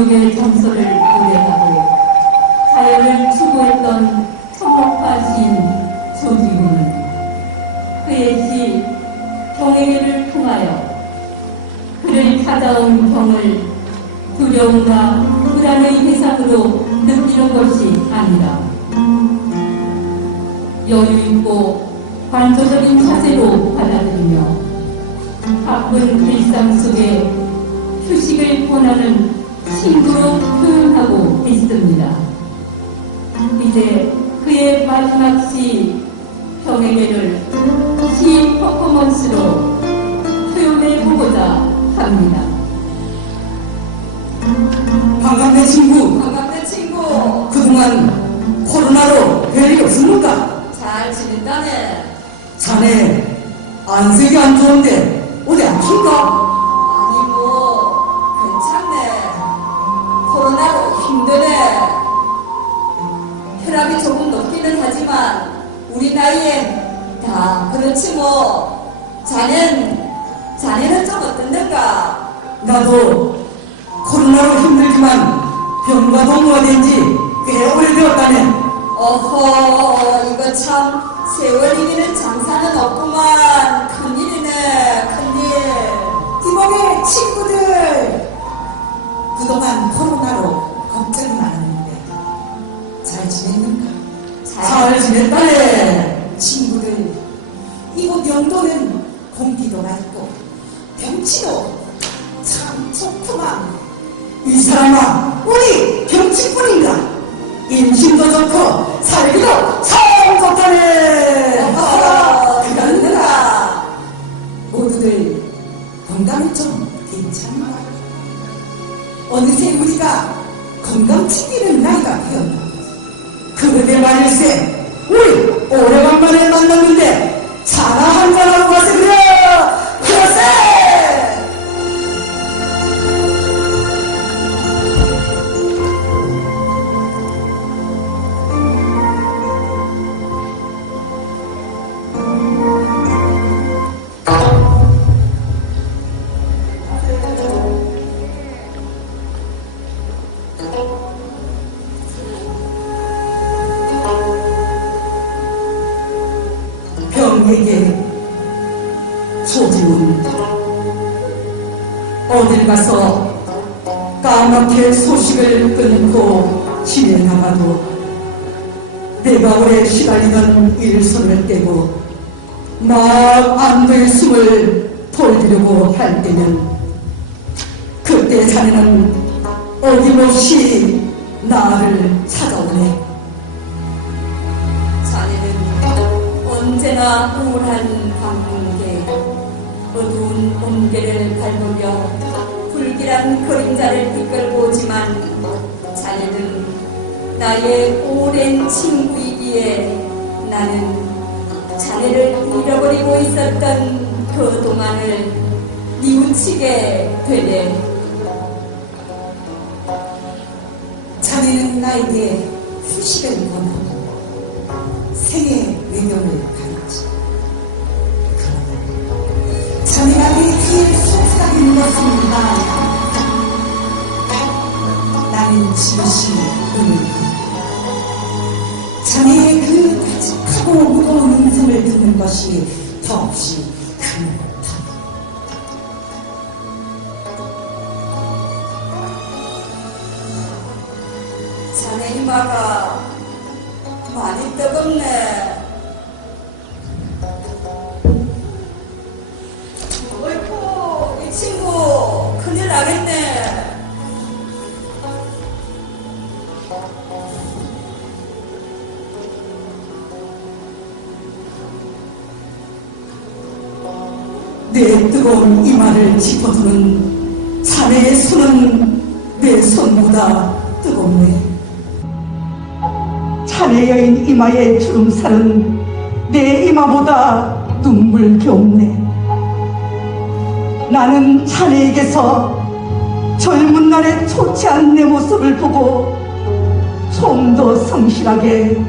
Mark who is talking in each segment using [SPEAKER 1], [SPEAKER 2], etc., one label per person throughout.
[SPEAKER 1] 정육의 정서를 고려하고 자연을 추구했던 천목파 시인 조지훈은 그의 시 경애를 통하여 그를 찾아온 병을 두려움과 불안의 대상으로 느끼는 것이 아니라 여유있고 관조적인 자세로 받아들이며 바쁜 일상 속에 휴식을 권하는 친구로 표현하고 있습니다. 이제 그의 마지막 시 병에게를 시 퍼포먼스로 표현해 보고자 합니다.
[SPEAKER 2] 반갑네 친구
[SPEAKER 3] 반갑네 친구
[SPEAKER 2] 그동안 코로나로 별일 없습니까?
[SPEAKER 3] 잘 지낸다네
[SPEAKER 2] 자네 안색이 안 좋은데 어디 아픈가?
[SPEAKER 3] 코로나로 힘드네. 혈압이 조금 높기는 하지만 우리 나이에 다 그렇지 뭐. 자넨 자네는 좀 어떻는가?
[SPEAKER 2] 나도 코로나로 힘들지만 병과 동무가 된지 꽤 오래되었다네.
[SPEAKER 3] 어허 이거 참 세월 이기는 장사는 없구만
[SPEAKER 4] 그동안 코로나로 걱정이 많았는데 잘 지냈는가?
[SPEAKER 2] 잘 지냈다네
[SPEAKER 4] 친구들. 이곳 영도는 공기도 맑고 경치도 참 좋구만.
[SPEAKER 2] 이 사람아 우리 병치뿐인
[SPEAKER 4] 건강 챙기는 나이가 되었나?
[SPEAKER 2] 그러게 말일세 병에게 소지문. 어딜 가서 까맣게 소식을 끊고 지내나가도 내가 오래 시달리던 일손을 떼고 막안될 숨을 돌리려고 할 때면 그때 자네는 어김없이 나를 찾아오네.
[SPEAKER 3] 자네는 언제나 우울한 방문객. 어두운 om계를 밟으며 불길한 그림자를 이끌고 오지만 자네는 나의 오랜 친구이기에 나는 자네를 잃어버리고 있었던 그 동안을 뉘우치게 되네
[SPEAKER 4] 자네는 나에게 휴식을 원하고 생의 외면을 가르치. 그러나 자네가 내 뒤에 속삭이는 것은 나야. 나는 진심을 의논한다. 자네의 그 따직하고 무거운 음성을 듣는 것이 더없이 큰
[SPEAKER 3] 자네 이마가 많이 뜨겁네. 어이쿠, 이 친구 큰일 나겠네.
[SPEAKER 2] 내 뜨거운 이마를 짚어주는 자네의 손은 내 손보다 뜨겁네. 자네 여인 이마의 주름살은 내 이마보다 눈물겨운네. 나는 자네에게서 젊은 날의 초췌한 내 모습을 보고 좀 더 성실하게,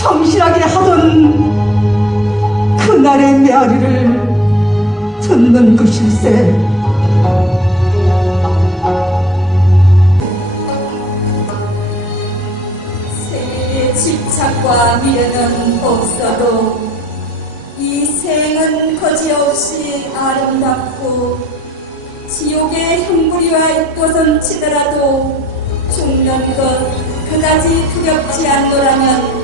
[SPEAKER 2] 성실하게 하던 그날의 메아리를 듣는 것일세.
[SPEAKER 3] 없어도 이 생은 거지없이 아름답고 지옥의 형부리와 입도선 치더라도 죽는 것 그다지 두렵지 않노라면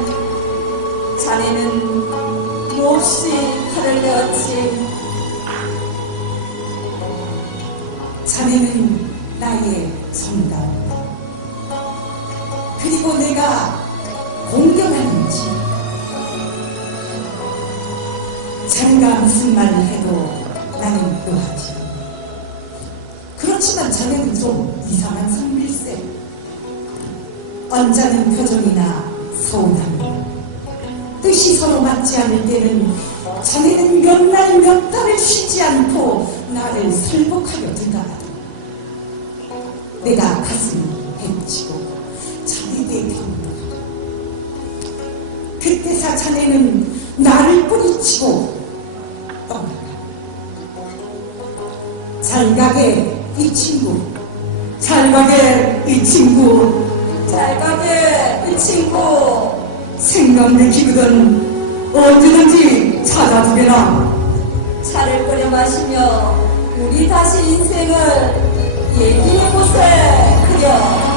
[SPEAKER 3] 자네는 몹시 팔을 내었지
[SPEAKER 4] 자네는 나의 정답. 그리고 내가 공경하는지. 자네가 무슨 말을 해도 나는 또하지. 그렇지만 자네는 좀 이상한 성질세. 언짢은 표정이나 서운함. 뜻이 서로 맞지 않을 때는 자네는 몇 날 몇 달을 쉬지 않고 나를 설복하려 들더라도 내가 가슴을 헤치고 자네 내곁으로 그때사 자네는 나를 뿌리치고 잘 가게 이 친구 잘 가게 이 친구
[SPEAKER 3] 잘 가게 이 친구
[SPEAKER 4] 생각내키거든 언제든지 찾아주게나
[SPEAKER 3] 차를 끓여 마시며 우리 다시 인생을 얘기해 보세. 그려